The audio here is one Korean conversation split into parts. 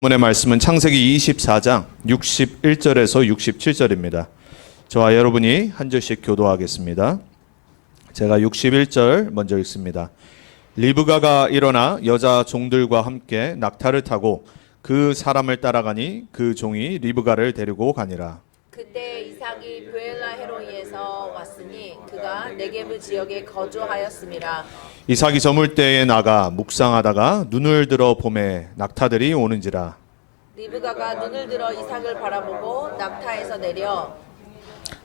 본문의 말씀은 창세기 24장 61절에서 67절입니다. 저와 여러분이 한 절씩 교도하겠습니다. 제가 61절 먼저 읽습니다. 리브가가 일어나 여자 종들과 함께 낙타를 타고 그 사람을 따라가니 그 종이 리브가를 데리고 가니라. 그때 이삭이 브엘라 헤로이에서 왔으니 그가 네게브 지역에 거주하였음이라. 이삭이 저물 때에 나가 묵상하다가 눈을 들어 보매 낙타들이 오는지라. 리브가가 눈을 들어 이삭을 바라보고 낙타에서 내려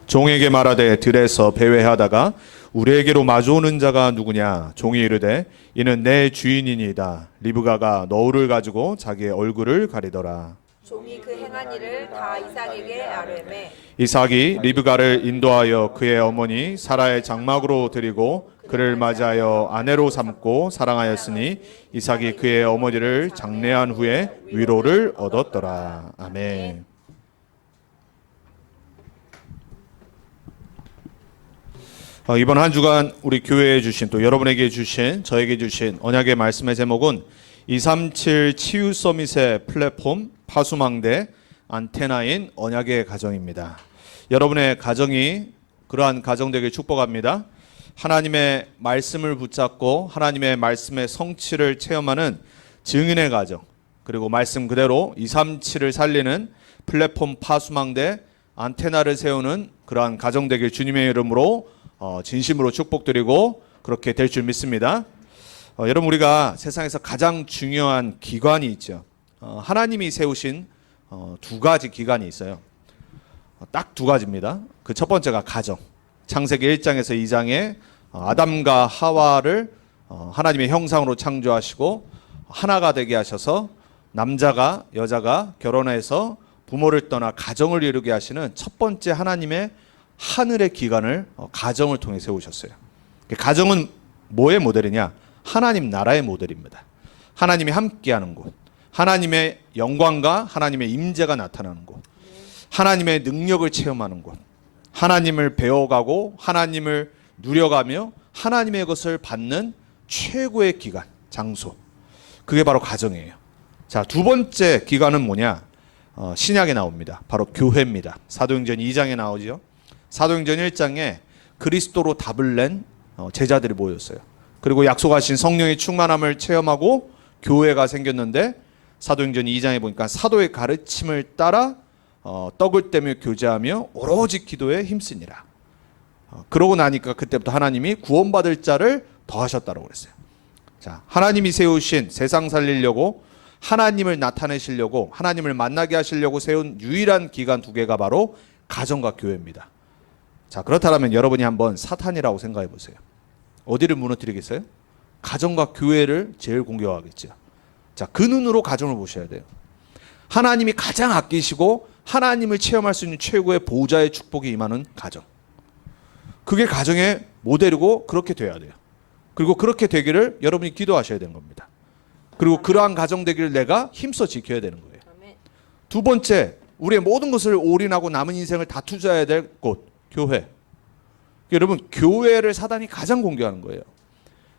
종에게 말하되 들에서 배회하다가 우리에게로 마주오는 자가 누구냐. 종이 이르되 이는 내 주인이니이다. 리브가가 너울을 가지고 자기의 얼굴을 가리더라. 종이 그 행한 일을 다 이삭에게 아뢰매 이삭이 리브가를 인도하여 그의 어머니 사라의 장막으로 드리고 그를 맞이하여 아내로 삼고 사랑하였으니 이삭이 그의 어머니를 장례한 후에 위로를 얻었더라. 아멘. 이번 한 주간 우리 교회에 주신, 또 여러분에게 주신, 저에게 주신 언약의 말씀의 제목은 237 치유 서밋의 플랫폼 파수망대 안테나인 언약의 가정입니다. 여러분의 가정이 그러한 가정 되길 축복합니다. 하나님의 말씀을 붙잡고 하나님의 말씀의 성취를 체험하는 증인의 가정, 그리고 말씀 그대로 237을 살리는 플랫폼 파수망대 안테나를 세우는 그러한 가정 되길 주님의 이름으로 진심으로 축복드리고 그렇게 될 줄 믿습니다. 여러분, 우리가 세상에서 가장 중요한 기관이 있죠. 하나님이 세우신 두 가지 기관이 있어요. 딱 두 가지입니다. 그 첫 번째가 가정. 창세기 1장에서 2장에 아담과 하와를 하나님의 형상으로 창조하시고 하나가 되게 하셔서 남자가 여자가 결혼해서 부모를 떠나 가정을 이루게 하시는 첫 번째 하나님의 하늘의 기관을 가정을 통해 세우셨어요. 가정은 뭐의 모델이냐? 하나님 나라의 모델입니다. 하나님이 함께하는 곳, 하나님의 영광과 하나님의 임재가 나타나는 곳, 하나님의 능력을 체험하는 곳, 하나님을 배워가고 하나님을 누려가며 하나님의 것을 받는 최고의 기관, 장소, 그게 바로 가정이에요. 자, 두 번째 기관은 뭐냐? 신약에 나옵니다. 바로 교회입니다. 사도행전 2장에 나오죠. 사도행전 1장에 그리스도로 답을 낸 제자들이 모였어요. 그리고 약속하신 성령의 충만함을 체험하고 교회가 생겼는데, 사도행전 2장에 보니까 사도의 가르침을 따라 떡을 떼며 교제하며 오로지 기도에 힘쓰니라. 그러고 나니까 그때부터 하나님이 구원받을 자를 더하셨다고 그랬어요. 자, 하나님이 세우신, 세상 살리려고 하나님을 나타내시려고 하나님을 만나게 하시려고 세운 유일한 기관 두 개가 바로 가정과 교회입니다. 자, 그렇다면 여러분이 한번 사탄이라고 생각해 보세요. 어디를 무너뜨리겠어요? 가정과 교회를 제일 공격하겠죠. 자, 그 눈으로 가정을 보셔야 돼요. 하나님이 가장 아끼시고 하나님을 체험할 수 있는 최고의 보호자의 축복이 임하는 가정. 그게 가정의 모델이고 그렇게 돼야 돼요. 그리고 그렇게 되기를 여러분이 기도하셔야 되는 겁니다. 그리고 그러한 가정 되기를 내가 힘써 지켜야 되는 거예요. 두 번째, 우리의 모든 것을 올인하고 남은 인생을 다 투자해야 될 곳, 교회. 여러분, 교회를 사단이 가장 공격하는 거예요.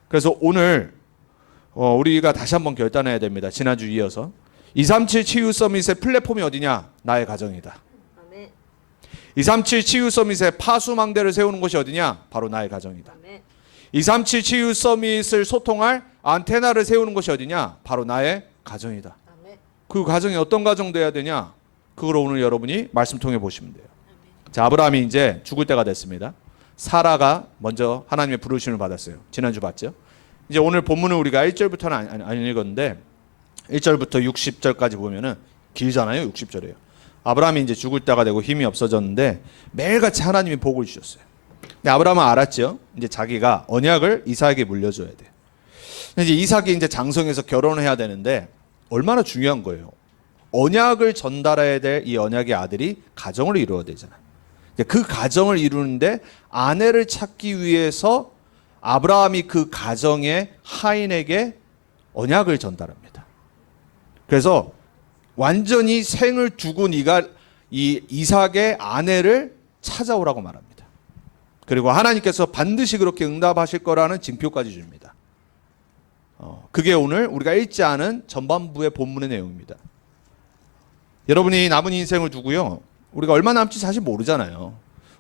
그래서 오늘 우리가 다시 한번 결단해야 됩니다. 지난주 이어서 237 치유 서밋의 플랫폼이 어디냐? 나의 가정이다. 237 치유 서밋의 파수망대를 세우는 곳이 어디냐? 바로 나의 가정이다. 237 치유 서밋을 소통할 안테나를 세우는 곳이 어디냐? 바로 나의 가정이다. 그 가정이 어떤 가정 돼야 되냐? 그걸 오늘 여러분이 말씀 통해 보시면 돼요. 자, 아브라함이 이제 죽을 때가 됐습니다. 사라가 먼저 하나님의 부르심을 받았어요. 지난주 봤죠? 이제 오늘 본문은 우리가 1절부터는 안 읽었는데 1절부터 60절까지 보면은 길잖아요. 60절이에요. 아브라함이 이제 죽을 때가 되고 힘이 없어졌는데 매일같이 하나님이 복을 주셨어요. 근데 아브라함은 알았죠. 이제 자기가 언약을 이삭에게 물려줘야 돼요. 근데 이제 이삭이 이제 장성해서 결혼을 해야 되는데 얼마나 중요한 거예요. 언약을 전달해야 될 이 언약의 아들이 가정을 이루어야 되잖아요. 그 가정을 이루는데 아내를 찾기 위해서 아브라함이 그 가정의 하인에게 언약을 전달합니다. 그래서 완전히 생을 두고 네가 이 이삭의 아내를 찾아오라고 말합니다. 그리고 하나님께서 반드시 그렇게 응답하실 거라는 징표까지 줍니다. 그게 오늘 우리가 읽지 않은 전반부의 본문의 내용입니다. 여러분이 남은 인생을 두고요. 우리가 얼마 남지 사실 모르잖아요.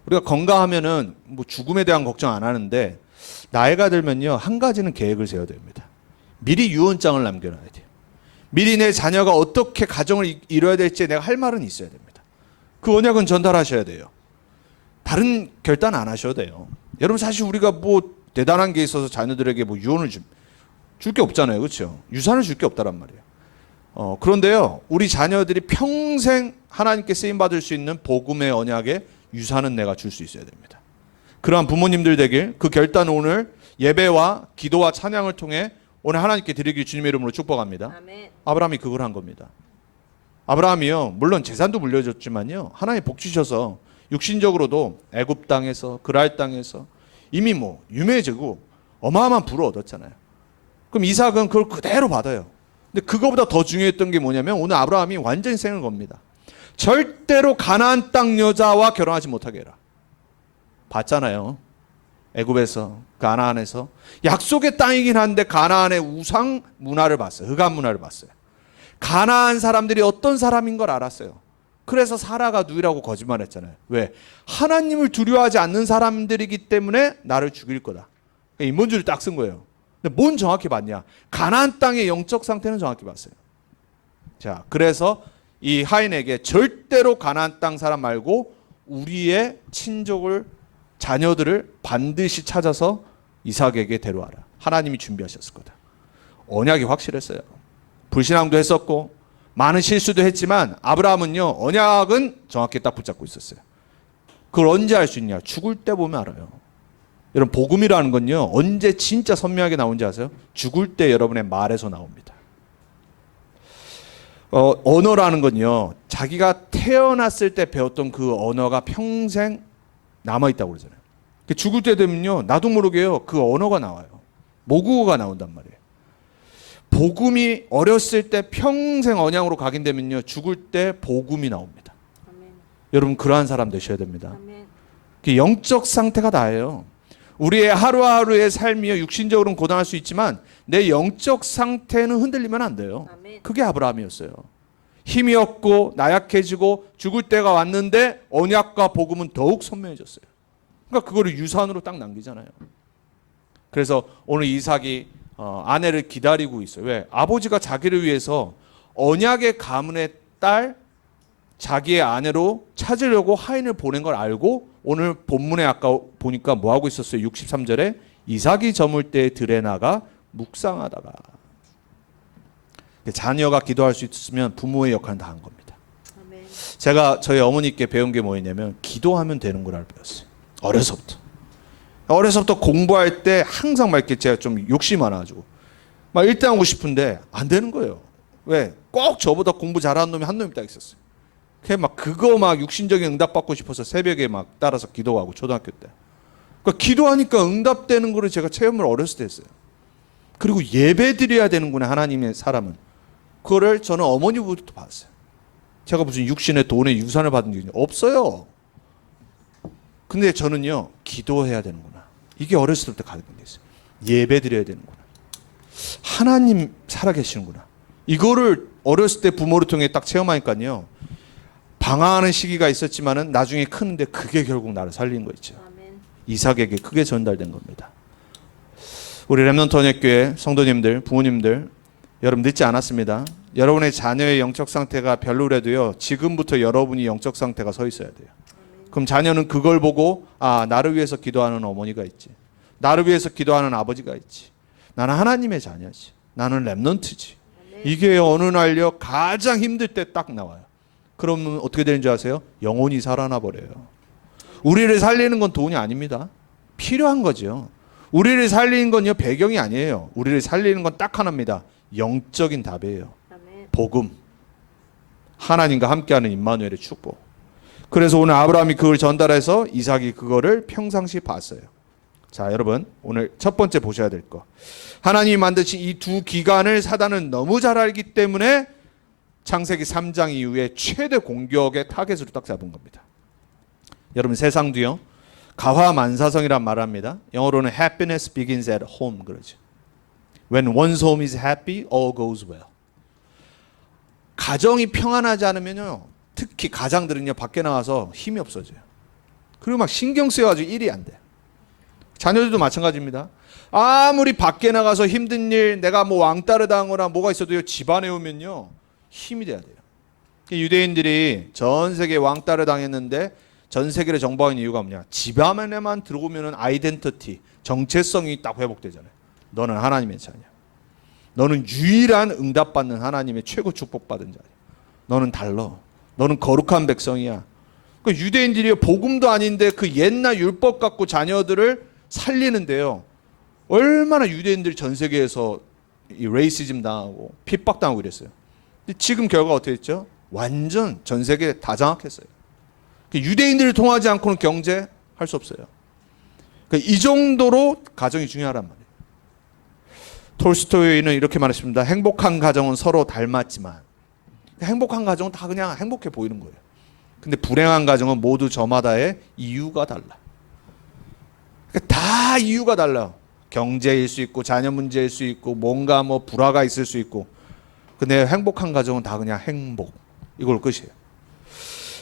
우리가 건강하면은 뭐 죽음에 대한 걱정 안 하는데 나이가 들면요. 한 가지는 계획을 세워야 됩니다. 미리 유언장을 남겨놔야 돼요. 미리 내 자녀가 어떻게 가정을 이뤄야 될지 내가 할 말은 있어야 됩니다. 그 언약은 전달하셔야 돼요. 다른 결단 안 하셔도 돼요. 여러분 사실 우리가 뭐 대단한 게 있어서 자녀들에게 뭐 유언을 줄 게 없잖아요. 그렇죠? 유산을 줄 게 없다란 말이에요. 그런데요. 우리 자녀들이 평생 하나님께 쓰임 받을 수 있는 복음의 언약의 유산은 내가 줄 수 있어야 됩니다. 그러한 부모님들 되길 그 결단을 오늘 예배와 기도와 찬양을 통해 오늘 하나님께 드리길 주님의 이름으로 축복합니다. 아멘. 아브라함이 그걸 한 겁니다. 아브라함이요. 물론 재산도 물려줬지만요. 하나님 복 주셔서 육신적으로도 애굽 땅에서 그랄 땅에서 이미 뭐 유명해지고 어마어마한 부를 얻었잖아요. 그럼 이삭은 그걸 그대로 받아요. 근데 그거보다 더 중요했던 게 뭐냐면 오늘 아브라함이 완전히 생을 겁니다. 절대로 가나안 땅 여자와 결혼하지 못하게 해라. 봤잖아요. 애굽에서 가나안에서 약속의 땅이긴 한데 가나안의 우상 문화를 봤어요. 흑암 문화를 봤어요. 가나안 사람들이 어떤 사람인 걸 알았어요. 그래서 사라가 누이라고 거짓말했잖아요. 왜? 하나님을 두려워하지 않는 사람들이기 때문에 나를 죽일 거다. 인본주의를 딱 쓴 거예요. 근데 뭔 정확히 봤냐? 가나안 땅의 영적 상태는 정확히 봤어요. 자, 그래서 이 하인에게 절대로 가나안 땅 사람 말고 우리의 친족을 자녀들을 반드시 찾아서 이삭에게 데려와라. 하나님이 준비하셨을 거다. 언약이 확실했어요. 불신앙도 했었고 많은 실수도 했지만 아브라함은요. 언약은 정확히 딱 붙잡고 있었어요. 그걸 언제 알 수 있냐? 죽을 때 보면 알아요. 여러분 복음이라는 건요. 언제 진짜 선명하게 나온지 아세요? 죽을 때 여러분의 말에서 나옵니다. 언어라는 건요. 자기가 태어났을 때 배웠던 그 언어가 평생 남아있다고 그러잖아요. 죽을 때 되면요. 나도 모르게요. 그 언어가 나와요. 모국어가 나온단 말이에요. 복음이 어렸을 때 평생 언양으로 각인되면요. 죽을 때 복음이 나옵니다. 아멘. 여러분 그러한 사람 되셔야 됩니다. 아멘. 그 영적 상태가 다예요. 우리의 하루하루의 삶이요. 육신적으로는 고단할 수 있지만 내 영적 상태는 흔들리면 안 돼요. 아멘. 그게 아브라함이었어요. 힘이 없고 나약해지고 죽을 때가 왔는데 언약과 복음은 더욱 선명해졌어요. 그러니까 그거를 유산으로 딱 남기잖아요. 그래서 오늘 이삭이 아내를 기다리고 있어요. 왜? 아버지가 자기를 위해서 언약의 가문의 딸 자기의 아내로 찾으려고 하인을 보낸 걸 알고 오늘 본문에 아까 보니까 뭐 하고 있었어요? 63절에 이삭이 저물 때 들에 나가 묵상하다가. 자녀가 기도할 수 있으면 부모의 역할은 다 한 겁니다. 아멘. 제가 저희 어머니께 배운 게 뭐였냐면 기도하면 되는 거라고 배웠어요. 어려서부터 공부할 때 항상 막 이렇게 제가 좀 욕심 많아가지고 막 1등 하고 싶은데 안 되는 거예요. 왜? 꼭 저보다 공부 잘하는 놈이 한 놈이 딱 있었어요. 그거 막 육신적인 응답 받고 싶어서 새벽에 막 따라서 기도하고 초등학교 때. 그러니까 기도하니까 응답되는 거를 제가 체험을 어렸을 때 했어요. 그리고 예배 드려야 되는구나 하나님의 사람은. 그거를 저는 어머니부터 봤어요. 제가 무슨 육신의 돈의 유산을 받은 게 없어요. 근데 저는요 기도해야 되는구나. 이게 어렸을 때 가르친 게 있어요. 예배 드려야 되는구나. 하나님 살아계시는구나. 이거를 어렸을 때 부모를 통해 딱 체험하니까요. 방황하는 시기가 있었지만은 나중에 크는데 그게 결국 나를 살린 거 있죠. 아멘. 이삭에게 크게 전달된 겁니다. 우리 렘넌트 언약교회 성도님들, 부모님들, 여러분 늦지 않았습니다. 여러분의 자녀의 영적 상태가 별로라도요. 지금부터 여러분이 영적 상태가 서 있어야 돼요. 그럼 자녀는 그걸 보고 아 나를 위해서 기도하는 어머니가 있지. 나를 위해서 기도하는 아버지가 있지. 나는 하나님의 자녀지. 나는 렘넌트지. 이게 어느 날요 가장 힘들 때 딱 나와요. 그러면 어떻게 되는 줄 아세요? 영혼이 살아나 버려요. 우리를 살리는 건 돈이 아닙니다. 필요한 거죠. 우리를 살리는 건요 배경이 아니에요. 우리를 살리는 건 딱 하나입니다. 영적인 답이에요. 아멘. 복음. 하나님과 함께하는 임마누엘의 축복. 그래서 오늘 아브라함이 그걸 전달해서 이삭이 그거를 평상시 봤어요. 자, 여러분 오늘 첫 번째 보셔야 될 거. 하나님이 만드신 이 두 기관을 사단은 너무 잘 알기 때문에 창세기 3장 이후에 최대 공격의 타겟으로 딱 잡은 겁니다. 여러분 세상도요. 가화만사성이란 말을 합니다. 영어로는 happiness begins at home 그러죠. When one's home is happy, all goes well. 가정이 평안하지 않으면요, 특히 가장들은요 밖에 나가서 힘이 없어져요. 그리고 막 신경 쓰여가지고 일이 안 돼. 자녀들도 마찬가지입니다. 아무리 밖에 나가서 힘든 일, 내가 뭐 왕따를 당하거나 뭐가 있어도요, 집안에 오면요 힘이 돼야 돼요. 유대인들이 전 세계 왕따를 당했는데 전 세계를 정복한 이유가 뭐냐? 집안에만 들어오면은 아이덴티티, 정체성이 딱 회복되잖아요. 너는 하나님의 자녀. 너는 유일한 응답받는 하나님의 최고 축복받은 자야. 너는 달라. 너는 거룩한 백성이야. 그 유대인들이 복음도 아닌데 그 옛날 율법 갖고 자녀들을 살리는데요. 얼마나 유대인들이 전 세계에서 이 레이시즘 당하고 핍박당하고 이랬어요. 근데 지금 결과 어떻게 됐죠? 완전 전 세계 다 장악했어요. 유대인들을 통하지 않고는 경제 할 수 없어요. 이 정도로 가정이 중요하란 말이에요. 톨스토이는 이렇게 말했습니다. 행복한 가정은 서로 닮았지만, 행복한 가정은 다 그냥 행복해 보이는 거예요. 근데 불행한 가정은 모두 저마다의 이유가 달라. 다 이유가 달라. 경제일 수 있고 자녀 문제일 수 있고 뭔가 뭐 불화가 있을 수 있고. 근데 행복한 가정은 다 그냥 행복. 이걸 끝이에요.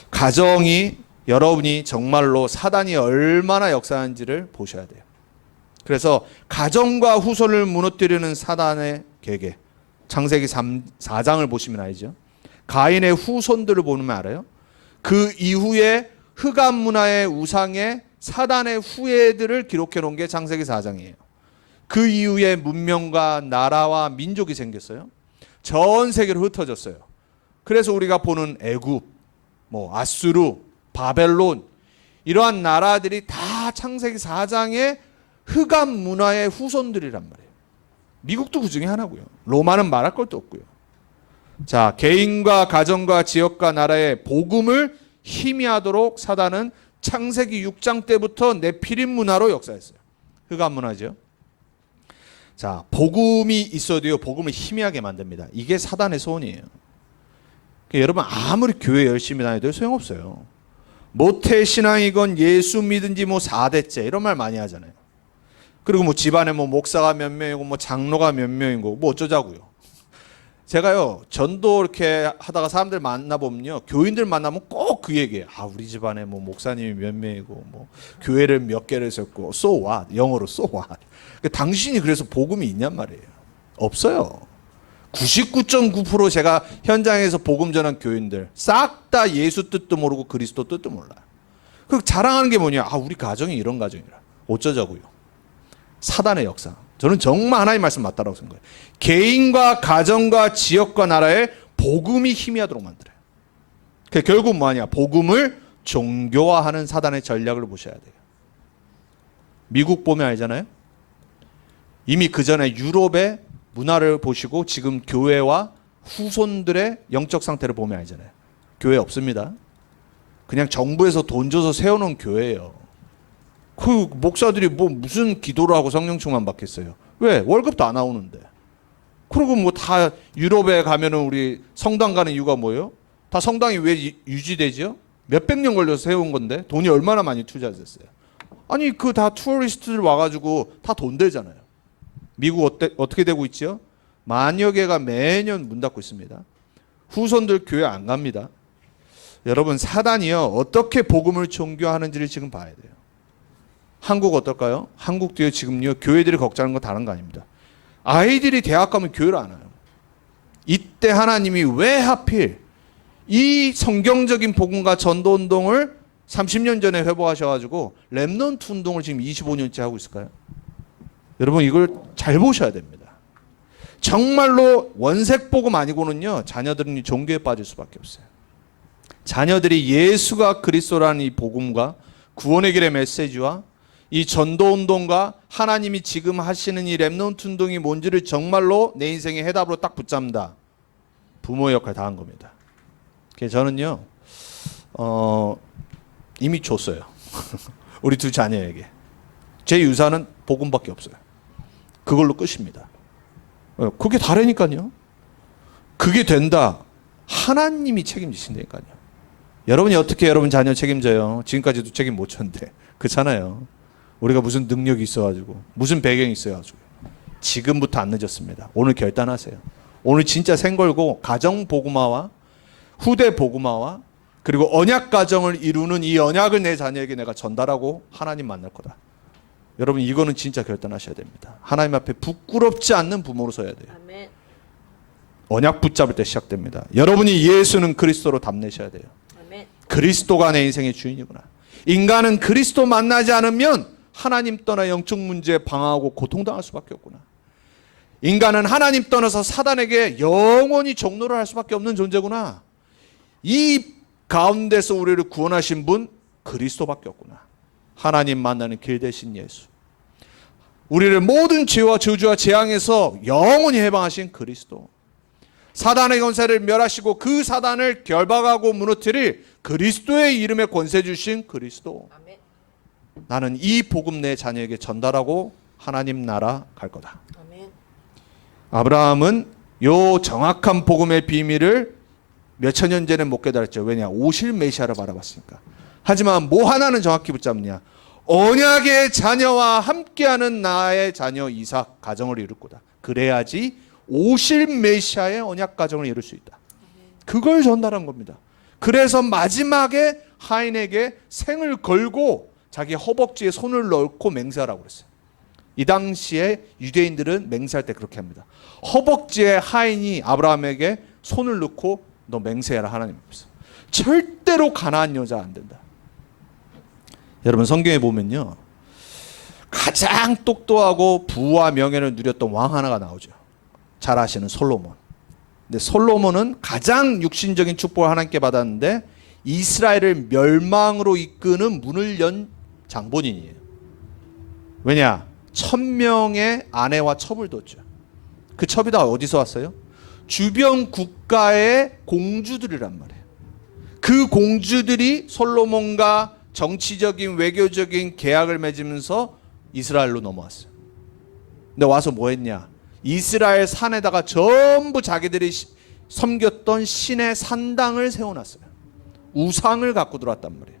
가정이 여러분이 정말로 사단이 얼마나 역사하는지를 보셔야 돼요. 그래서 가정과 후손을 무너뜨리는 사단의 계계, 창세기 4장을 보시면 알죠. 가인의 후손들을 보면 알아요. 그 이후에 흑암 문화의 우상의 사단의 후예들을 기록해 놓은 게 창세기 4장이에요. 그 이후에 문명과 나라와 민족이 생겼어요. 전 세계로 흩어졌어요. 그래서 우리가 보는 애굽, 뭐 아수르, 바벨론 이러한 나라들이 다 창세기 4장의 흑암 문화의 후손들이란 말이에요. 미국도 그 중에 하나고요. 로마는 말할 것도 없고요. 자, 개인과 가정과 지역과 나라의 복음을 희미하도록 사단은 창세기 6장 때부터 네피림 문화로 역사했어요. 흑암 문화죠. 자, 복음이 있어도요, 복음을 희미하게 만듭니다. 이게 사단의 소원이에요. 여러분 아무리 교회 열심히 다녀도 소용없어요. 모태 신앙이건 예수 믿은지 뭐 4대째 이런 말 많이 하잖아요. 그리고 뭐 집안에 뭐 목사가 몇 명이고 뭐 장로가 몇 명이고 뭐 어쩌자고요. 제가요 전도 이렇게 하다가 사람들 만나보면요, 교인들 만나면 꼭 그 얘기해요. 아, 우리 집안에 뭐 목사님이 몇 명이고 뭐 교회를 몇 개를 섰고 so what, 영어로 so what. 당신이 그래서 복음이 있냔 말이에요. 없어요. 99.9% 제가 현장에서 복음 전한 교인들 싹 다 예수 뜻도 모르고 그리스도 뜻도 몰라요. 그 자랑하는 게 뭐냐? 아, 우리 가정이 이런 가정이라. 어쩌자고요. 사단의 역사. 저는 정말 하나님 말씀 맞다라고 생각해요. 개인과 가정과 지역과 나라의 복음이 희미하도록 만들어요. 결국 뭐하냐? 복음을 종교화하는 사단의 전략을 보셔야 돼요. 미국 보면 알잖아요. 이미 그 전에 유럽의 문화를 보시고 지금 교회와 후손들의 영적 상태를 보면 알잖아요. 교회 없습니다. 그냥 정부에서 돈 줘서 세워놓은 교회예요. 그 목사들이 뭐 무슨 기도를 하고 성령 충만 받겠어요. 왜? 월급도 안 나오는데. 그리고 뭐 다 유럽에 가면은 우리 성당 가는 이유가 뭐예요? 다 성당이 왜 유지되죠? 몇백 년 걸려서 세운 건데 돈이 얼마나 많이 투자됐어요. 아니 그 다 투어리스트들 와가지고 다 돈 되잖아요. 미국 어떻게 되고 있죠? 만여 개가 매년 문 닫고 있습니다. 후손들 교회 안 갑니다. 여러분 사단이요 어떻게 복음을 종교하는지를 지금 봐야 돼요. 한국 어떨까요? 한국도요 지금요 교회들이 걱정하는 건 다른 거 아닙니다. 아이들이 대학 가면 교회를 안 와요. 이때 하나님이 왜 하필 이 성경적인 복음과 전도 운동을 30년 전에 회복하셔가지고 렘넌트 운동을 지금 25년째 하고 있을까요? 여러분 이걸 잘 보셔야 됩니다. 정말로 원색 복음 아니고는요 자녀들은 종교에 빠질 수밖에 없어요. 자녀들이 예수가 그리스도라는 이 복음과 구원의 길의 메시지와 이 전도 운동과 하나님이 지금 하시는 이 렘넌트 운동이 뭔지를 정말로 내 인생의 해답으로 딱 붙잡는다. 부모의 역할 다 한 겁니다. 그래서 저는요 이미 줬어요. 우리 두 자녀에게. 제 유산은 복음밖에 없어요. 그걸로 끝입니다. 그게 다르니까요. 그게 된다. 하나님이 책임지신다니까요. 여러분이 어떻게 여러분 자녀 책임져요? 지금까지도 책임 못 졌는데. 그렇잖아요. 우리가 무슨 능력이 있어가지고 무슨 배경이 있어가지고. 지금부터 안 늦었습니다. 오늘 결단하세요. 오늘 진짜 생걸고 가정 복음화와 후대 복음화와 그리고 언약 가정을 이루는 이 언약을 내 자녀에게 내가 전달하고 하나님 만날 거다. 여러분 이거는 진짜 결단하셔야 됩니다. 하나님 앞에 부끄럽지 않는 부모로 서야 돼요. 아멘. 언약 붙잡을 때 시작됩니다. 여러분이 예수는 그리스도로 답내셔야 돼요. 아멘. 그리스도가 내 인생의 주인이구나. 인간은 그리스도 만나지 않으면 하나님 떠나 영적 문제에 방황하고 고통당할 수밖에 없구나. 인간은 하나님 떠나서 사단에게 영원히 종노를 할 수밖에 없는 존재구나. 이 가운데서 우리를 구원하신 분 그리스도밖에 없구나. 하나님 만나는 길 대신 예수. 우리를 모든 죄와 저주와 재앙에서 영원히 해방하신 그리스도. 사단의 권세를 멸하시고 그 사단을 결박하고 무너뜨릴 그리스도의 이름에 권세 주신 그리스도. 아멘. 나는 이 복음 내 자녀에게 전달하고 하나님 나라 갈 거다. 아멘. 아브라함은 요 정확한 복음의 비밀을 몇천 년 전에 못 깨달았죠. 왜냐? 오실 메시아를 바라봤으니까. 하지만 뭐 하나는 정확히 붙잡느냐? 언약의 자녀와 함께하는 나의 자녀 이삭 가정을 이룰 거다. 그래야지 오실 메시아의 언약 가정을 이룰 수 있다. 그걸 전달한 겁니다. 그래서 마지막에 하인에게 생을 걸고 자기 허벅지에 손을 넣고 맹세하라고 그랬어요. 이 당시에 유대인들은 맹세할 때 그렇게 합니다. 허벅지에 하인이 아브라함에게 손을 넣고 너 맹세해라 하나님 앞에서. 절대로 가나안 여자 안 된다. 여러분 성경에 보면요. 가장 똑똑하고 부와 명예를 누렸던 왕 하나가 나오죠. 잘 아시는 솔로몬. 근데 솔로몬은 가장 육신적인 축복을 하나님께 받았는데 이스라엘을 멸망으로 이끄는 문을 연 장본인이에요. 왜냐? 1000명의 아내와 첩을 뒀죠. 그 첩이 다 어디서 왔어요? 주변 국가의 공주들이란 말이에요. 그 공주들이 솔로몬과 정치적인 외교적인 계약을 맺으면서 이스라엘로 넘어왔어요. 근데 와서 뭐 했냐? 이스라엘 산에다가 전부 자기들이 섬겼던 신의 산당을 세워놨어요. 우상을 갖고 들어왔단 말이에요.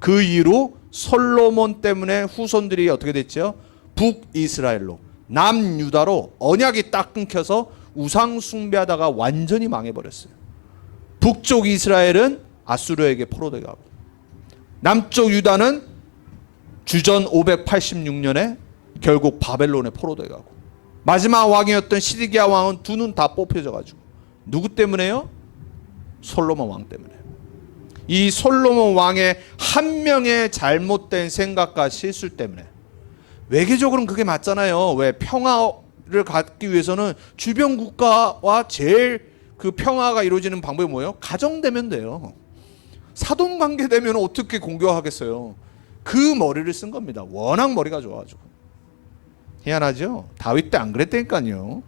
그 이후로 솔로몬 때문에 후손들이 어떻게 됐죠? 북이스라엘로 남유다로 언약이 딱 끊겨서 우상 숭배하다가 완전히 망해버렸어요. 북쪽 이스라엘은 아수르에게 포로되게 하고 남쪽 유다는 주전 586년에 결국 바벨론에 포로되게 하고 마지막 왕이었던 시드기야 왕은 두 눈 다 뽑혀져가지고 누구 때문에요? 솔로몬 왕 때문에. 이 솔로몬 왕의 한 명의 잘못된 생각과 실수 때문에. 외교적으로는 그게 맞잖아요. 왜? 평화를 갖기 위해서는 주변 국가와 제일 그 평화가 이루어지는 방법이 뭐예요? 가정되면 돼요. 사돈관계 되면 어떻게 공격하겠어요? 그 머리를 쓴 겁니다. 워낙 머리가 좋아가지고. 희한하죠? 다윗 때 안 그랬다니까요.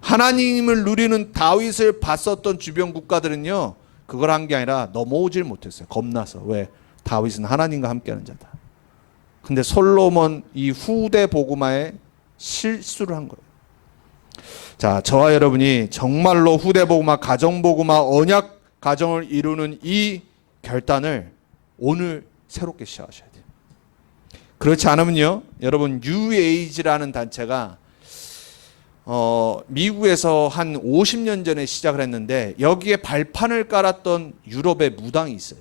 하나님을 누리는 다윗을 봤었던 주변 국가들은요, 그걸 한 게 아니라 넘어오질 못했어요. 겁나서. 왜? 다윗은 하나님과 함께하는 자다. 근데 솔로몬 이 후대 복음화에 실수를 한 거예요. 자, 저와 여러분이 정말로 후대 복음화, 가정 복음화, 언약 가정을 이루는 이 결단을 오늘 새롭게 시작하셔야 돼요. 그렇지 않으면요, 여러분 뉴에이지라는 단체가 미국에서 한 50년 전에 시작을 했는데 여기에 발판을 깔았던 유럽의 무당이 있어요.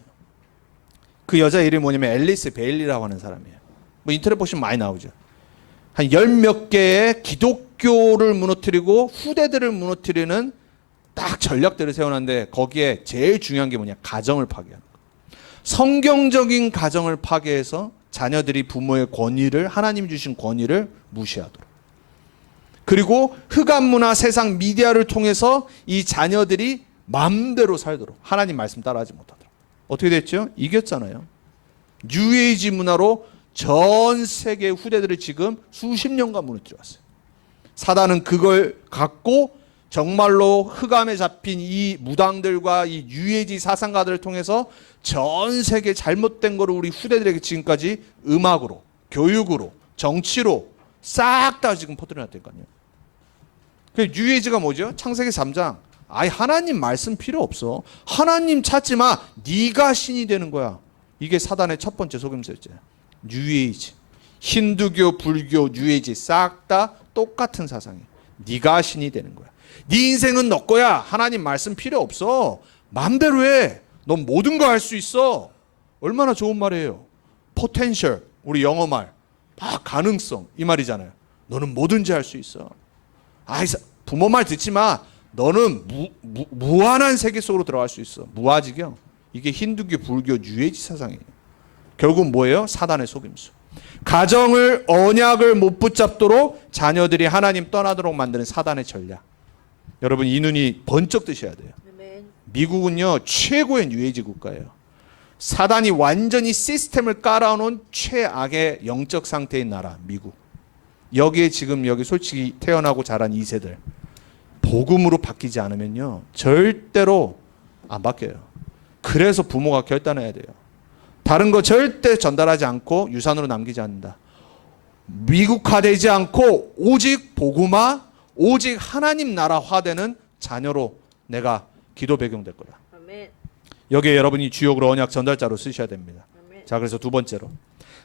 그 여자 이름이 뭐냐면 앨리스 베일리라고 하는 사람이에요. 뭐 인터넷 보시면 많이 나오죠. 한 열 몇 개의 기독교를 무너뜨리고 후대들을 무너뜨리는 딱 전략들을 세워놨는데 거기에 제일 중요한 게 뭐냐? 가정을 파괴하는 거예요. 성경적인 가정을 파괴해서 자녀들이 부모의 권위를, 하나님 주신 권위를 무시하도록. 그리고 흑암 문화, 세상 미디어를 통해서 이 자녀들이 마음대로 살도록, 하나님 말씀 따라하지 못하도록. 어떻게 됐죠? 이겼잖아요. 뉴에이지 문화로 전 세계 후대들을 지금 수십 년간 무너뜨려 왔어요. 사단은 그걸 갖고 정말로 흑암에 잡힌 이 무당들과 이 뉴에이지 사상가들을 통해서 전 세계 잘못된 거를 우리 후대들에게 지금까지 음악으로, 교육으로, 정치로 싹 다 지금 퍼뜨려놨다니까요. 그 뉴에이지가 뭐죠? 창세기 3장. 아이 하나님 말씀 필요 없어. 하나님 찾지 마. 네가 신이 되는 거야. 이게 사단의 첫 번째 속임수였죠. 뉴에이지. 힌두교, 불교, 뉴에이지 싹 다 똑같은 사상이에요. 네가 신이 되는 거야. 네 인생은 너 거야. 하나님 말씀 필요 없어. 마음대로 해. 넌 모든 거 할 수 있어. 얼마나 좋은 말이에요. 포텐셜, 우리 영어 말. 가능성, 이 말이잖아요. 너는 뭐든지 할 수 있어. 부모 말 듣지 마. 너는 무한한 세계 속으로 들어갈 수 있어. 무아지경. 이게 힌두교, 불교, 유해지 사상이에요. 결국 뭐예요? 사단의 속임수. 가정을, 언약을 못 붙잡도록 자녀들이 하나님 떠나도록 만드는 사단의 전략. 여러분, 이 눈이 번쩍 뜨셔야 돼요. 아멘. 미국은요, 최고의 뉴에이지 국가예요. 사단이 완전히 시스템을 깔아놓은 최악의 영적 상태인 나라, 미국. 여기에 지금 여기 솔직히 태어나고 자란 2세들 복음으로 바뀌지 않으면요, 절대로 안 바뀌어요. 그래서 부모가 결단해야 돼요. 다른 거 절대 전달하지 않고 유산으로 남기지 않는다. 미국화되지 않고 오직 복음화, 오직 하나님 나라화되는 자녀로 내가 기도 배경될 거다. 아멘. 여기에 여러분이 주역으로 언약 전달자로 쓰셔야 됩니다. 아멘. 자, 그래서 두 번째로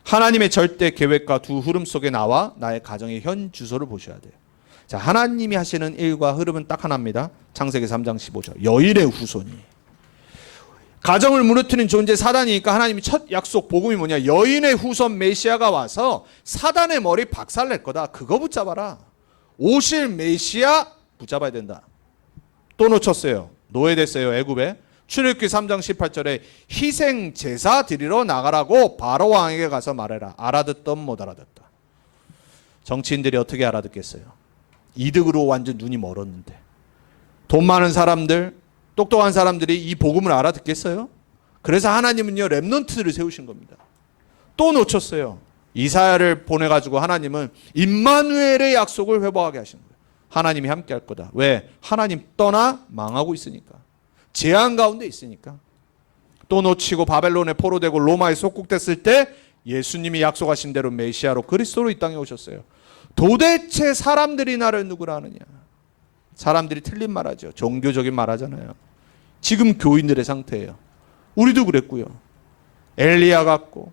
하나님의 절대 계획과 두 흐름 속에 나와 나의 가정의 현 주소를 보셔야 돼요. 자, 하나님이 하시는 일과 흐름은 딱 하나입니다. 창세기 3장 15절. 여인의 후손이. 가정을 무너뜨린 존재 사단이니까 하나님이 첫 약속 복음이 뭐냐? 여인의 후손 메시아가 와서 사단의 머리 박살낼 거다. 그거 붙잡아라. 오실 메시아 붙잡아야 된다. 또 놓쳤어요. 노예됐어요. 애굽에. 출애굽기 3장 18절에 희생 제사 드리러 나가라고 바로 왕에게 가서 말해라. 알아듣던 못 알아듣다. 정치인들이 어떻게 알아듣겠어요? 이득으로 완전 눈이 멀었는데. 돈 많은 사람들, 똑똑한 사람들이 이 복음을 알아듣겠어요? 그래서 하나님은요, 렘넌트들을 세우신 겁니다. 또 놓쳤어요. 이사야를 보내가지고 하나님은 임마누엘의 약속을 회복하게 하신 거예요. 하나님이 함께 할 거다. 왜? 하나님 떠나 망하고 있으니까. 재앙 가운데 있으니까. 또 놓치고 바벨론에 포로되고 로마에 속국됐을 때 예수님이 약속하신 대로 메시아로 그리스도로 이 땅에 오셨어요. 도대체 사람들이 나를 누구라 하느냐? 사람들이 틀린 말하죠. 종교적인 말하잖아요. 지금 교인들의 상태예요. 우리도 그랬고요. 엘리야 같고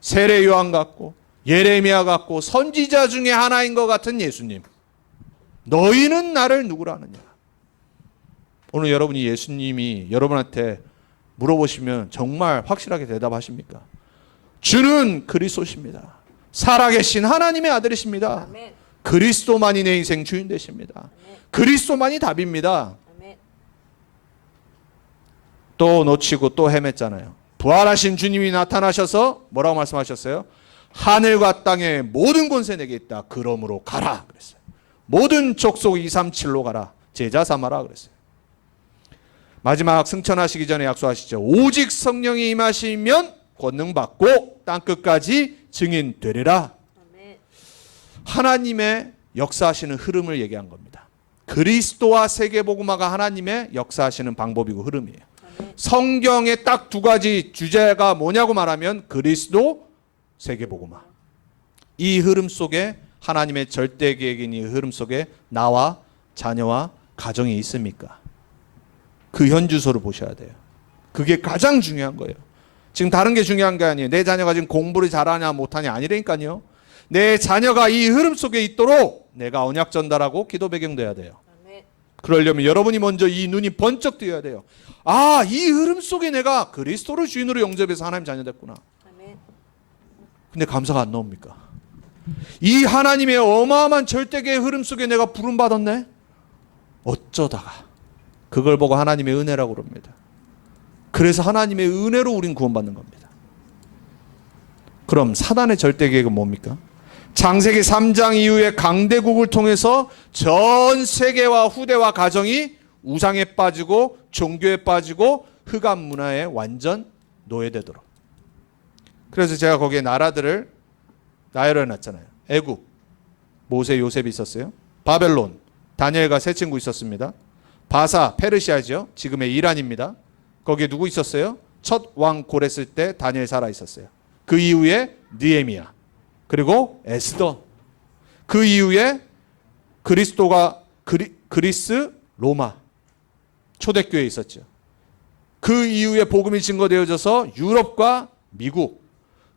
세례 요한 같고 예레미야 같고 선지자 중에 하나인 것 같은 예수님. 너희는 나를 누구라 하느냐? 오늘 여러분이 예수님이 여러분한테 물어보시면 정말 확실하게 대답하십니까? 주는 그리스도십니다. 살아계신 하나님의 아들이십니다. 아멘. 그리스도만이 내 인생 주인 되십니다. 그리스도만이 답입니다. 아멘. 또 놓치고 또 헤맸잖아요. 부활하신 주님이 나타나셔서 뭐라고 말씀하셨어요? 하늘과 땅의 모든 권세 내게 있다. 그러므로 가라 그랬어요. 모든 족속 237로 가라. 제자 삼아라 그랬어요. 마지막 승천하시기 전에 약속하시죠. 오직 성령이 임하시면 권능 받고 땅 끝까지 증인 되리라. 아멘. 하나님의 역사하시는 흐름을 얘기한 겁니다. 그리스도와 세계복음화가 하나님의 역사하시는 방법이고 흐름이에요. 아멘. 성경의 딱 두 가지 주제가 뭐냐고 말하면 그리스도, 세계복음화. 이 흐름 속에 하나님의 절대 계획인 이 흐름 속에 나와 자녀와 가정이 있습니까? 그 현 주소를 보셔야 돼요. 그게 가장 중요한 거예요. 지금 다른 게 중요한 게 아니에요. 내 자녀가 지금 공부를 잘하냐 못하냐 아니라니까요. 내 자녀가 이 흐름 속에 있도록 내가 언약 전달하고 기도 배경돼야 돼요. 아멘. 그러려면 여러분이 먼저 이 눈이 번쩍 뜨여야 돼요. 아, 이 흐름 속에 내가 그리스도를 주인으로 영접해서 하나님 자녀 됐구나. 아멘. 근데 감사가 안 나옵니까? 이 하나님의 어마어마한 절대계의 흐름 속에 내가 부름받았네? 어쩌다가 그걸 보고 하나님의 은혜라고 그럽니다. 그래서 하나님의 은혜로 우린 구원받는 겁니다. 그럼 사단의 절대계획은 뭡니까? 창세기 3장 이후에 강대국을 통해서 전 세계와 후대와 가정이 우상에 빠지고 종교에 빠지고 흑암 문화에 완전 노예되도록. 그래서 제가 거기에 나라들을 나열해 놨잖아요. 애굽, 모세 요셉이 있었어요. 바벨론, 다니엘과 세 친구 있었습니다. 바사, 페르시아죠. 지금의 이란입니다. 거기에 누구 있었어요? 첫 왕 고랬을 때 다니엘 살아 있었어요. 그 이후에 느헤미야, 그리고 에스더. 그 이후에 그리스도가 그리스, 로마 초대교회에 있었죠. 그 이후에 복음이 증거되어져서 유럽과 미국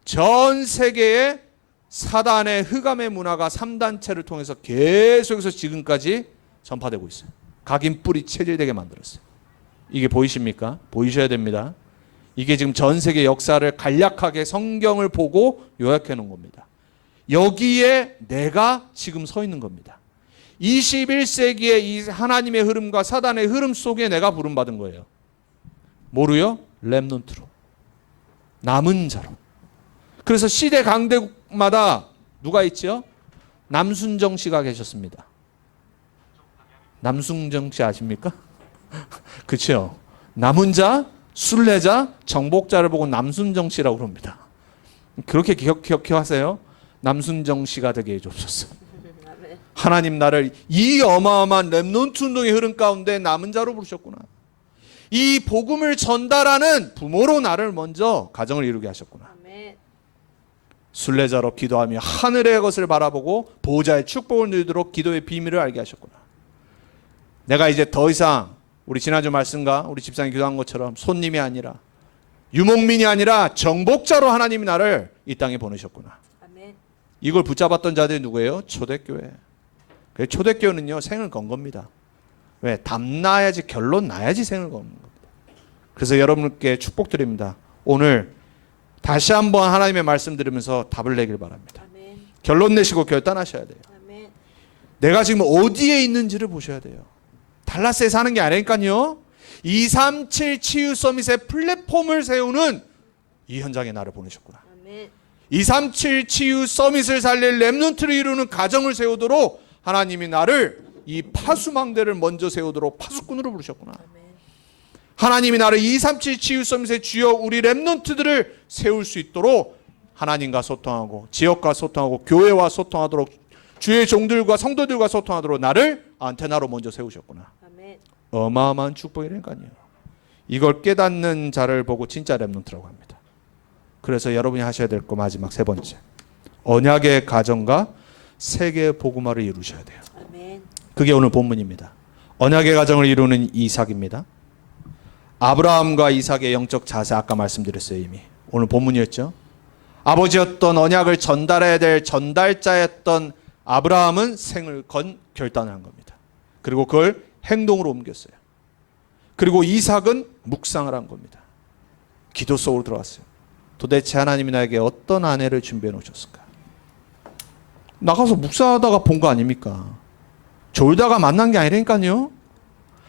전 세계에 사단의 흑암의 문화가 3단체를 통해서 계속해서 지금까지 전파되고 있어요. 각인 뿌리 체질되게 만들었어요. 이게 보이십니까? 보이셔야 됩니다. 이게 지금 전 세계 역사를 간략하게 성경을 보고 요약해 놓은 겁니다. 여기에 내가 지금 서 있는 겁니다. 21세기의 이 하나님의 흐름과 사단의 흐름 속에 내가 부름받은 거예요. 뭐로요? 렘넌트로. 남은 자로. 그래서 시대 강대국마다 누가 있죠? 남순정 씨가 계셨습니다. 남순정 씨 아십니까? 그렇죠. 남은 자, 순례자, 정복자를 보고 남순정 씨라고 그럽니다. 그렇게 기억하세요. 남순정 씨가 되게 해주옵소서. 하나님 나를 이 어마어마한 렘넌트 운동의 흐름 가운데 남은 자로 부르셨구나. 이 복음을 전달하는 부모로 나를 먼저 가정을 이루게 하셨구나. 순례자로 기도하며 하늘의 것을 바라보고 보호자의 축복을 누리도록 기도의 비밀을 알게 하셨구나. 내가 이제 더 이상 우리 지난주 말씀과 우리 집사님 기도한 것처럼 손님이 아니라 유목민이 아니라 정복자로 하나님이 나를 이 땅에 보내셨구나. 아멘. 이걸 붙잡았던 자들이 누구예요? 초대교회. 초대교회는요 생을 건 겁니다. 왜? 답 나야지, 결론 나야지 생을 건 겁니다. 그래서 여러분께 축복드립니다. 오늘 다시 한번 하나님의 말씀 들으면서 답을 내길 바랍니다. 아멘. 결론 내시고 결단하셔야 돼요. 아멘. 내가 지금 어디에 있는지를 보셔야 돼요. 달라스에 사는 게 아니니까요. 237 치유 서밋의 플랫폼을 세우는 이 현장에 나를 보내셨구나. 아멘. 237 치유 서밋을 살릴 렘넌트를 이루는 가정을 세우도록 하나님이 나를 이 파수망대를 먼저 세우도록 파수꾼으로 부르셨구나. 아멘. 하나님이 나를 237 치유 서밋의 주요 우리 렘넌트들을 세울 수 있도록 하나님과 소통하고 지역과 소통하고 교회와 소통하도록 주의 종들과 성도들과 소통하도록 나를 안테나로 먼저 세우셨구나. 아멘. 어마어마한 축복이라니까요. 이걸 깨닫는 자를 보고 진짜 렘넌트라고 합니다. 그래서 여러분이 하셔야 될 거 마지막 세 번째. 언약의 가정과 세계의 복음화를 이루셔야 돼요. 아멘. 그게 오늘 본문입니다. 언약의 가정을 이루는 이삭입니다. 아브라함과 이삭의 영적 자세 아까 말씀드렸어요 이미. 오늘 본문이었죠. 아버지였던 언약을 전달해야 될 전달자였던 아브라함은 생을 건 결단을 한 겁니다. 그리고 그걸 행동으로 옮겼어요. 그리고 이삭은 묵상을 한 겁니다. 기도 속으로 들어갔어요. 도대체 하나님이 나에게 어떤 아내를 준비해 놓으셨을까? 나가서 묵상하다가 본 거 아닙니까? 졸다가 만난 게 아니라니까요.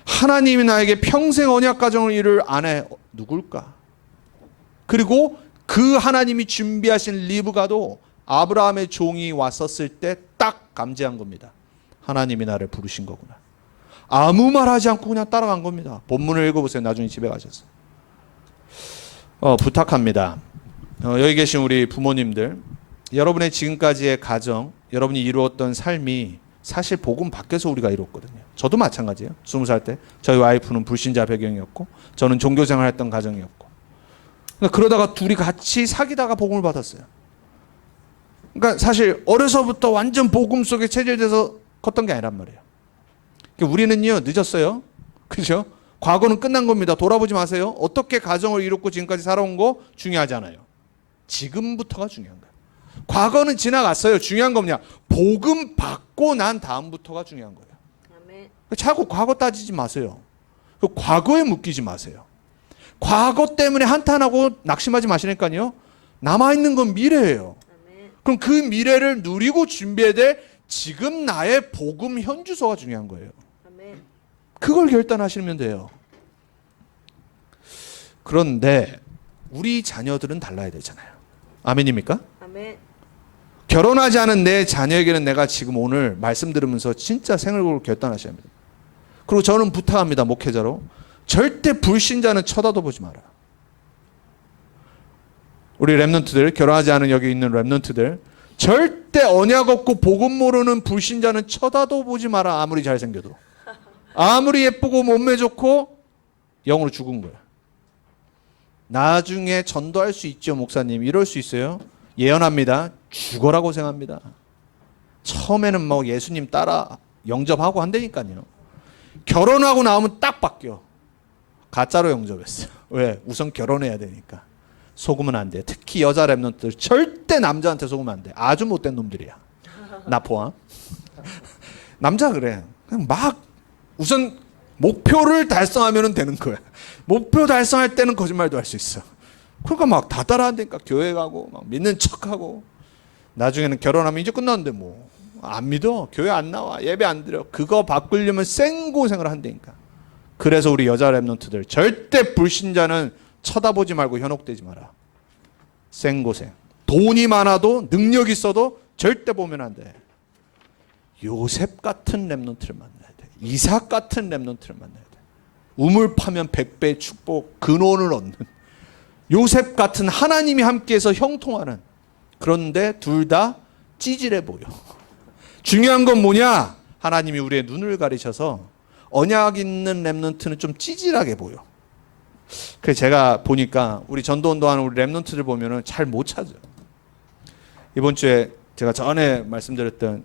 하나님이 나에게 평생 언약 가정을 이룰 아내 누굴까? 그리고 그 하나님이 준비하신 리브가도 아브라함의 종이 왔었을 때 딱 감지한 겁니다. 하나님이 나를 부르신 거구나. 아무 말 하지 않고 그냥 따라간 겁니다. 본문을 읽어보세요. 나중에 집에 가셔서. 부탁합니다. 여기 계신 우리 부모님들, 여러분의 지금까지의 가정, 여러분이 이루었던 삶이 사실 복음 밖에서 우리가 이뤘거든요. 저도 마찬가지예요. 20살 때 저희 와이프는 불신자 배경이었고 저는 종교생활 했던 가정이었고, 그러다가 둘이 같이 사귀다가 복음을 받았어요. 그러니까 사실 어려서부터 완전 복음 속에 체질돼서 컸던 게 아니란 말이에요. 그러니까 우리는요 늦었어요. 그렇죠? 과거는 끝난 겁니다. 돌아보지 마세요. 어떻게 가정을 이뤘고 지금까지 살아온 거 중요하지 않아요. 지금부터가 중요한 거예요. 과거는 지나갔어요. 중요한 거 뭐냐? 복음 받고 난 다음부터가 중요한 거예요. 아멘. 자꾸 과거 따지지 마세요. 과거에 묶이지 마세요. 과거 때문에 한탄하고 낙심하지 마시니까요. 남아있는 건 미래예요. 아멘. 그럼 그 미래를 누리고 준비해야 될 지금 나의 복음 현주소가 중요한 거예요. 아멘. 그걸 결단하시면 돼요. 그런데 우리 자녀들은 달라야 되잖아요. 아멘입니까? 아멘. 결혼하지 않은 내 자녀에게는 내가 지금 오늘 말씀 들으면서 진짜 생을 걸고 결단하셔야 합니다. 그리고 저는 부탁합니다. 목회자로. 절대 불신자는 쳐다도 보지 마라. 우리 렘넌트들, 결혼하지 않은 여기 있는 렘넌트들, 절대 언약 없고 복음 모르는 불신자는 쳐다도 보지 마라. 아무리 잘생겨도. 아무리 예쁘고 몸매 좋고 영으로 죽은 거야. 나중에 전도할 수 있죠, 목사님. 이럴 수 있어요. 예언합니다. 죽어라 고생합니다. 처음에는 뭐 예수님 따라 영접하고 한다니까요. 결혼하고 나오면 딱 바뀌어. 가짜로 영접했어요. 왜? 우선 결혼해야 되니까. 속으면 안 돼. 특히 여자 랩런트들 절대 남자한테 속으면 안 돼. 아주 못된 놈들이야. 나 포함. 남자 그래. 그냥 막 우선 목표를 달성하면 되는 거야. 목표 달성할 때는 거짓말도 할 수 있어. 그러니까 막 다 따라한다니까. 교회 가고 막 믿는 척하고 나중에는 결혼하면 이제 끝났는데 뭐 안 믿어. 교회 안 나와. 예배 안 드려. 그거 바꾸려면 생고생을 한다니까. 그래서 우리 여자 랩런트들 절대 불신자는 쳐다보지 말고 현혹되지 마라. 생고생. 돈이 많아도 능력 있어도 절대 보면 안 돼. 요셉 같은 랩런트를 만나야 돼. 이삭 같은 랩런트를 만나야 돼. 우물 파면 100배의 축복, 근원을 얻는 요셉 같은 하나님이 함께해서 형통하는. 그런데 둘 다 찌질해 보여. 중요한 건 뭐냐? 하나님이 우리의 눈을 가리셔서 언약 있는 랩런트는 좀 찌질하게 보여. 그래서 제가 보니까 우리 전도운동하는 우리 랩런트들 보면은 잘 못 찾아요. 이번 주에 제가 전에 말씀드렸던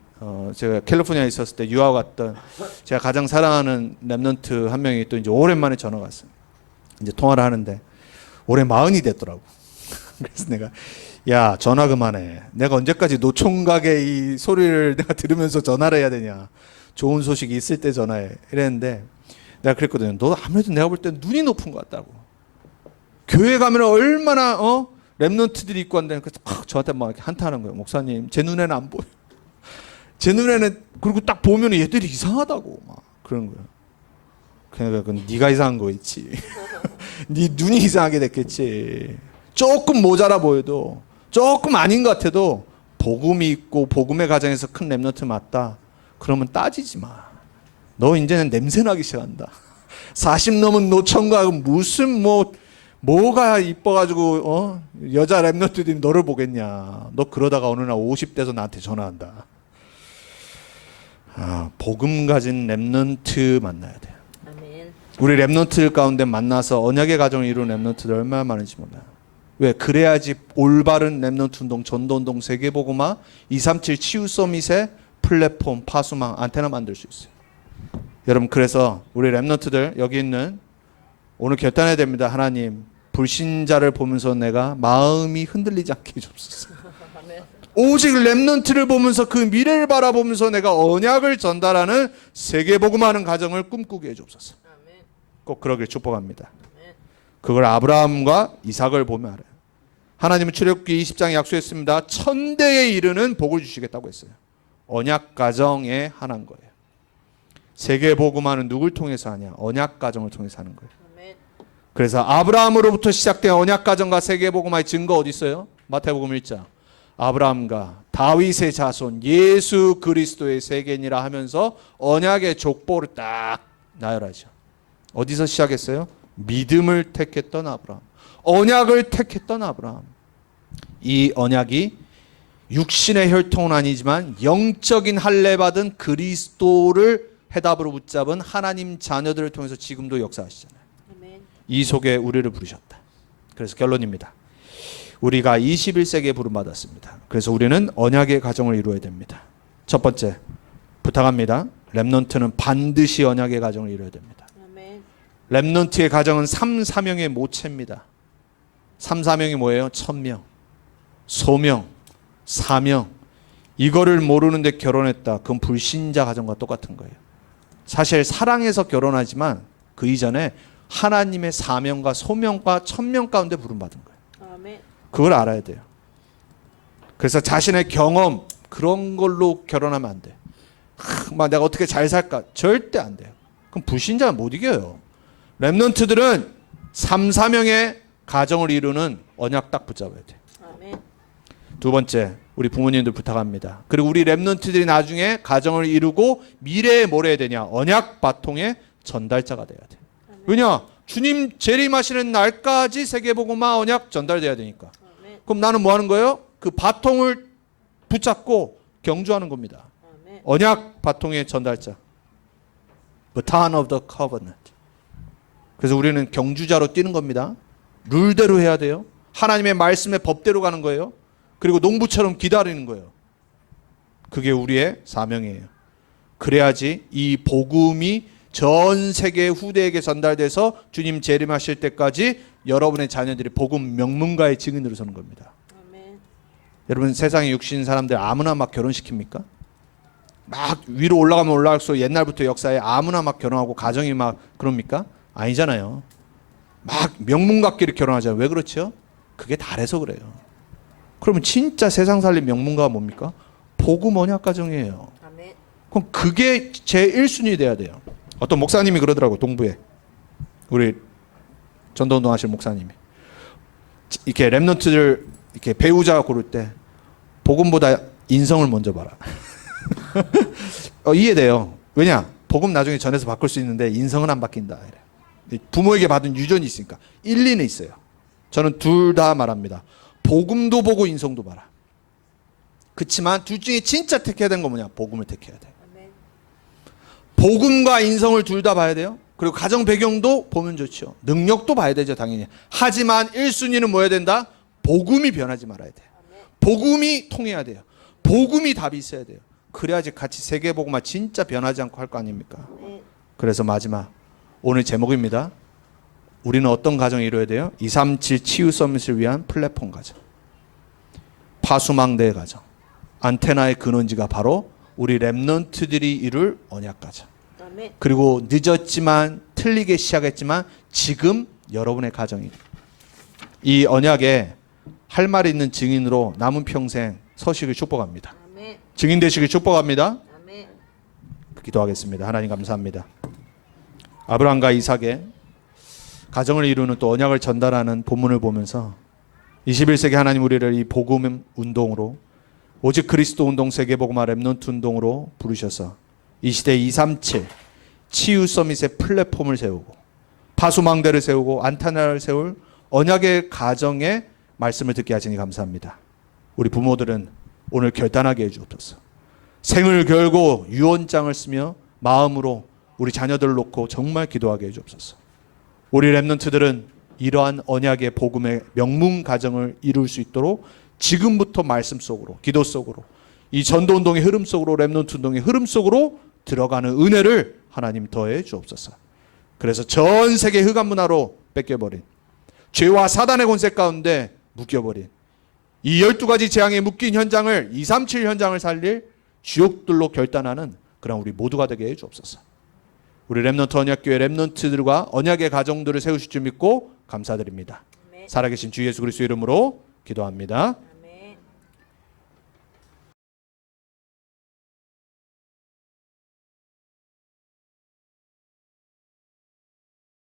제가 캘리포니아에 있었을 때 유학 왔던 제가 가장 사랑하는 랩런트 한 명이 또 이제 오랜만에 전화가 왔어요. 이제 통화를 하는데 올해 40이 됐더라고. 그래서 내가 야 전화 그만해. 내가 언제까지 노총각의 이 소리를 내가 들으면서 전화를 해야 되냐. 좋은 소식이 있을 때 전화해. 이랬는데 내가 그랬거든요. 너 아무래도 내가 볼 때 눈이 높은 것 같다고. 교회 가면 얼마나 랩런트들이 있고 한다는 그래서 저한테 막 이렇게 한탄하는 거예요. 목사님 제 눈에는 안 보여. 제 눈에는 그리고 딱 보면 얘들이 이상하다고 막 그런 거예요. 그러니까 그건 네가 이상한 거겠지. 네 눈이 이상하게 됐겠지. 조금 모자라 보여도 조금 아닌 것 같아도 복음이 있고 복음의 가정에서 큰 랩런트 맞다. 그러면 따지지 마. 너 이제는 냄새나기 시작한다. 40 넘은 노천과 무슨 뭐가 이뻐가지고 여자 랩런트들이 너를 보겠냐. 너 그러다가 어느 날 50 돼서 나한테 전화한다. 복음 가진 랩런트 만나야 돼. 아멘. 우리 랩런트들 가운데 만나서 언약의 가정을 이루는 랩런트들 얼마나 많은지 몰라요. 왜? 그래야지 올바른 랩런트 운동, 전도운동, 세계복음화, 237 치유 서밋의 플랫폼, 파수망, 안테나 만들 수 있어요. 여러분 그래서 우리 랩런트들 여기 있는 오늘 결단해야 됩니다. 하나님 불신자를 보면서 내가 마음이 흔들리지 않게 해주옵소서. 오직 랩런트를 보면서 그 미래를 바라보면서 내가 언약을 전달하는 세계복음하는 가정을 꿈꾸게 해주옵소서. 꼭 그러길 축복합니다. 그걸 아브라함과 이삭을 보면 알아요. 하나님은 출애굽기 20장에 약속했습니다. 1000대에 이르는 복을 주시겠다고 했어요. 언약 가정의 하나인 거예요. 세계복음화는 누굴 통해서 하냐? 언약 가정을 통해서 하는 거예요. 그래서 아브라함으로부터 시작된 언약 가정과 세계복음화의 증거 어디 있어요? 마태복음 1장. 아브라함과 다윗의 자손 예수 그리스도의 세계니라 하면서 언약의 족보를 딱 나열하죠. 어디서 시작했어요? 믿음을 택했던 아브라함. 언약을 택했던 아브라함. 이 언약이 육신의 혈통은 아니지만 영적인 할례 받은 그리스도를 해답으로 붙잡은 하나님 자녀들을 통해서 지금도 역사하시잖아요. 이 속에 우리를 부르셨다. 그래서 결론입니다. 우리가 21세기에 부름받았습니다. 그래서 우리는 언약의 가정을 이루어야 됩니다. 첫 번째 부탁합니다. 랩넌트는 반드시 언약의 가정을 이루어야 됩니다. 랩넌트의 가정은 3, 사명의 모체입니다. 3, 사명이 뭐예요? 천명, 소명, 사명. 이거를 모르는데 결혼했다. 그건 불신자 가정과 똑같은 거예요. 사실 사랑해서 결혼하지만 그 이전에 하나님의 사명과 소명과 천명 가운데 부름받은 거예요. 그걸 알아야 돼요. 그래서 자신의 경험 그런 걸로 결혼하면 안 돼. 막 내가 어떻게 잘 살까? 절대 안 돼요. 그럼 불신자는 못 이겨요. 랩런트들은 3, 사명의 가정을 이루는 언약 딱 붙잡아야 돼. 두 번째, 우리 부모님들 부탁합니다. 그리고 우리 랩런트들이 나중에 가정을 이루고 미래에 뭘 해야 되냐? 언약 바통의 전달자가 돼야 돼. 왜냐? 주님 재림하시는 날까지 세계복음화 언약 전달돼야 되니까. 그럼 나는 뭐 하는 거예요? 그 바통을 붙잡고 경주하는 겁니다. 언약 바통의 전달자. Baton of the Covenant. 그래서 우리는 경주자로 뛰는 겁니다. 룰대로 해야 돼요. 하나님의 말씀의 법대로 가는 거예요. 그리고 농부처럼 기다리는 거예요. 그게 우리의 사명이에요. 그래야지 이 복음이 전 세계 후대에게 전달돼서 주님 재림하실 때까지 여러분의 자녀들이 복음 명문가의 증인으로 서는 겁니다. 여러분 세상에 육신 사람들 아무나 막 결혼시킵니까? 막 위로 올라가면 올라갈수록 옛날부터 역사에 아무나 막 결혼하고 가정이 막 그럽니까? 아니잖아요. 막 명문가끼리 결혼하잖아요. 왜 그렇죠? 그게 다래서 그래요. 그러면 진짜 세상 살림 명문가가 뭡니까? 복음 언약 가정이에요. 아멘. 그럼 그게 제 1순위 돼야 돼요. 어떤 목사님이 그러더라고, 동부에. 우리 전도운동 하실 목사님이. 이렇게 랩런트들 이렇게 배우자 고를 때 복음보다 인성을 먼저 봐라. 이해돼요. 왜냐? 복음 나중에 전해서 바꿀 수 있는데 인성은 안 바뀐다. 이래. 부모에게 받은 유전이 있으니까 일리는 있어요. 저는 둘 다 말합니다. 복음도 보고 인성도 봐라. 그렇지만 둘 중에 진짜 택해야 되는 건 뭐냐? 복음을 택해야 돼. 아멘. 복음과 인성을 둘 다 봐야 돼요. 그리고 가정 배경도 보면 좋죠. 능력도 봐야 되죠, 당연히. 하지만 1순위는 뭐여야 된다? 복음이 변하지 말아야 돼요. 복음이 통해야 돼요. 복음이 답이 있어야 돼요. 그래야지 같이 세계복음화 진짜 변하지 않고 할 거 아닙니까? 그래서 마지막 오늘 제목입니다. 우리는 어떤 가정을 이루어야 돼요? 237 치유 서밋을 위한 플랫폼 가정. 파수망대 가정. 안테나의 근원지가 바로 우리 랩런트들이 이룰 언약 가정. 아멘. 그리고 늦었지만 틀리게 시작했지만 지금 여러분의 가정이 이 언약에 할 말이 있는 증인으로 남은 평생 서시길 축복합니다. 아멘. 증인 되시길 축복합니다. 아멘. 기도하겠습니다. 하나님 감사합니다. 아브라함과 이삭의 가정을 이루는 또 언약을 전달하는 본문을 보면서 21세기 하나님 우리를 이 복음 운동으로 오직 그리스도 운동 세계복음화 랩런트 운동으로 부르셔서 이 시대 237 치유 서밋의 플랫폼을 세우고 파수망대를 세우고 안테나를 세울 언약의 가정의 말씀을 듣게 하시니 감사합니다. 우리 부모들은 오늘 결단하게 해주옵소서. 생을 걸고 유언장을 쓰며 마음으로 우리 자녀들을 놓고 정말 기도하게 해주옵소서. 우리 랩런트들은 이러한 언약의 복음의 명문 가정을 이룰 수 있도록 지금부터 말씀 속으로 기도 속으로 이 전도운동의 흐름 속으로 랩런트 운동의 흐름 속으로 들어가는 은혜를 하나님 더해 주옵소서. 그래서 전 세계 흑암 문화로 뺏겨버린 죄와 사단의 권세 가운데 묶여버린 이 12가지 재앙에 묶인 현장을 237 현장을 살릴 주역들로 결단하는 그런 우리 모두가 되게 해 주옵소서. 우리 랩런트 언약교회 랩런트들과 언약의 가정들을 세우실 줄 믿고 감사드립니다. 살아계신 주 예수 그리스도 이름으로 기도합니다.